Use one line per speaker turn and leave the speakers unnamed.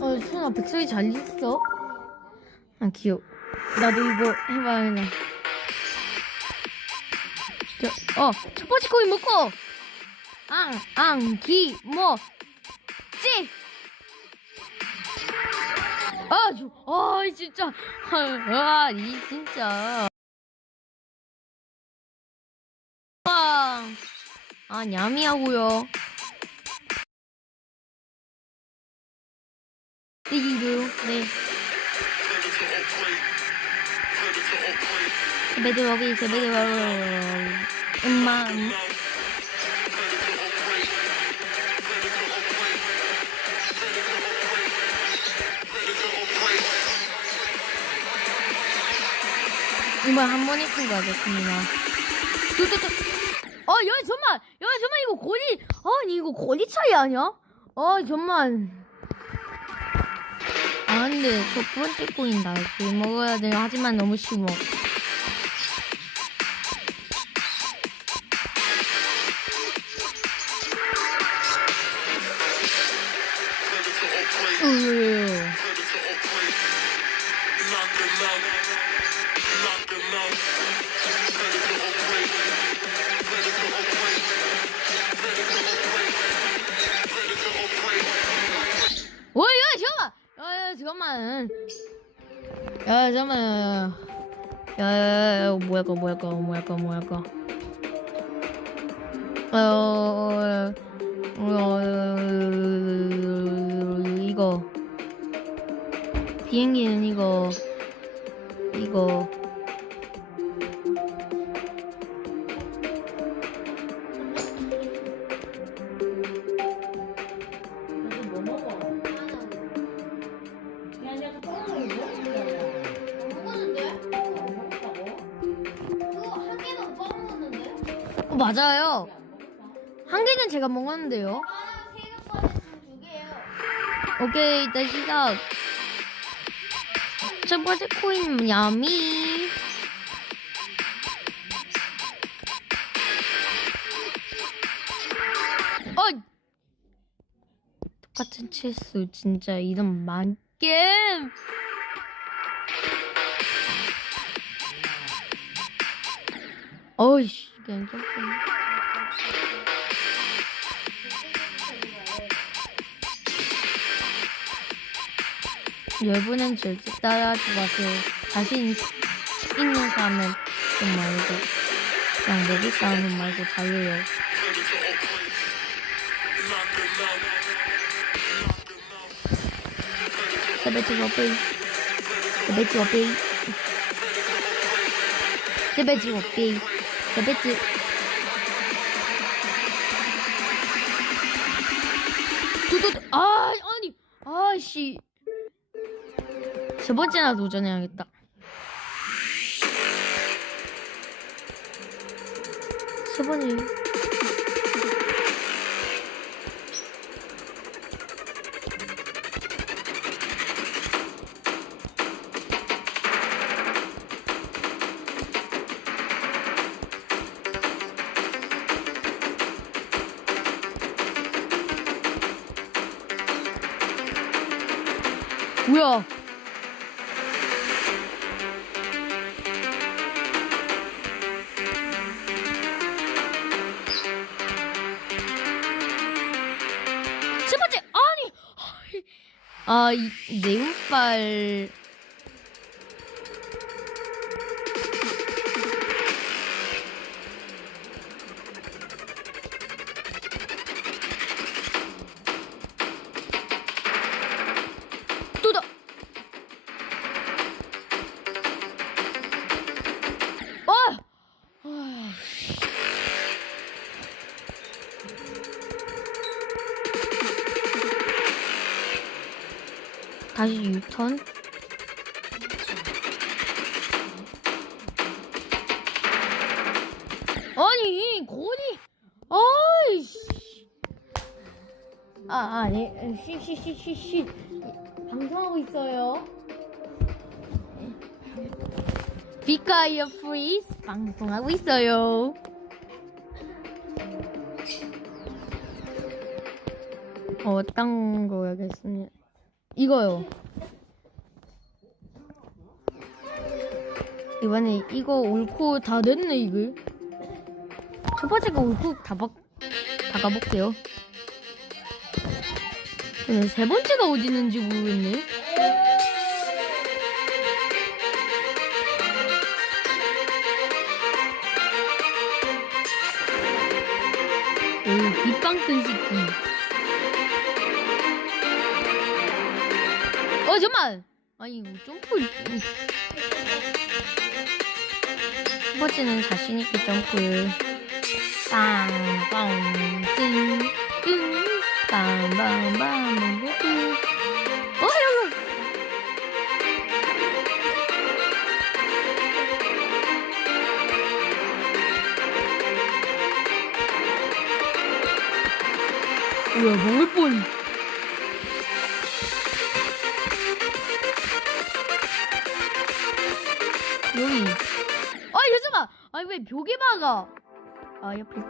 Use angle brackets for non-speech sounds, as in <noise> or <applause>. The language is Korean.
어, 수아 백설이 잘 있어? 아, 귀여워. 나도 이거 해봐야겠네. 저, 어, 첫 번째 코인 먹고! 앙, 앙, 기, 뭐, 찌! 아, 저, 아, 진짜. <laughs> 아, 이, 진짜. 와. 아, 냠이하고요. 띠기루, 네. 세베드워비, 세베드워비. 엄마, 음. 이번 한모니큰 가겠습니다. 뚜뚜뚜. 어, 야, 정말, 야, 정말 이거 고리, 아니 이거 고리 차이 아니야? 어, 정말. 아, 근데 첫 번째 코인 나그 먹어야 돼. 하지만 너무 쉬워. 으. 야, 잠깐만. 야, 잠깐만. 야, 야, 야, 뭐야, 거, 뭐야, 거, 뭐야, 거, 뭐야, 거. 어, 어, 어, 이거. 비행기는 이거. 이거.
어,
맞아요. 한 개는 제가 먹었는데요. 오케이, 일단 시작. 첫 번째 코인 야미. 어! 똑같은 체스 진짜 이런 만겜. 어이씨, 괜찮군. 여러분은 절대 따라하지 마세요. 자신 있는 사람은 좀 말고 그냥 내리 싸우는 말고 자유요. 세베지 워베이 세베지 워베이 세베지 워베이 세베지 두두두 아 아니 아씨 세 번째나 도전해야겠다. 세 번이. 뭐야? 세 번째 아니 아 이, 내 운빨 다시 유턴. 아니, 고니. 아이씨. 아, 아, 네. 쉬, 쉬. 방송하고 있어요. 비카이어 프리즈 방송하고 있어요. 어떤 거야겠습니다. 이거요. 이번에 이거 옳고 다 됐네 이거. 첫 번째가 옳고 다 박, 다 가볼게요. 세 번째가 어디 있는지 모르겠네. 오, 빗방 끈 새끼. 어, 잠만! 아니, 이거 점프. 첫 번째는 자신있게 점프. 빵, 빵, 띵, 띵, 빵, 빵, 빵, 빵, 띵. 어, 여기! 우와, 먹을 뻔. 아니, 왜 벽에 박아? 아, 옆에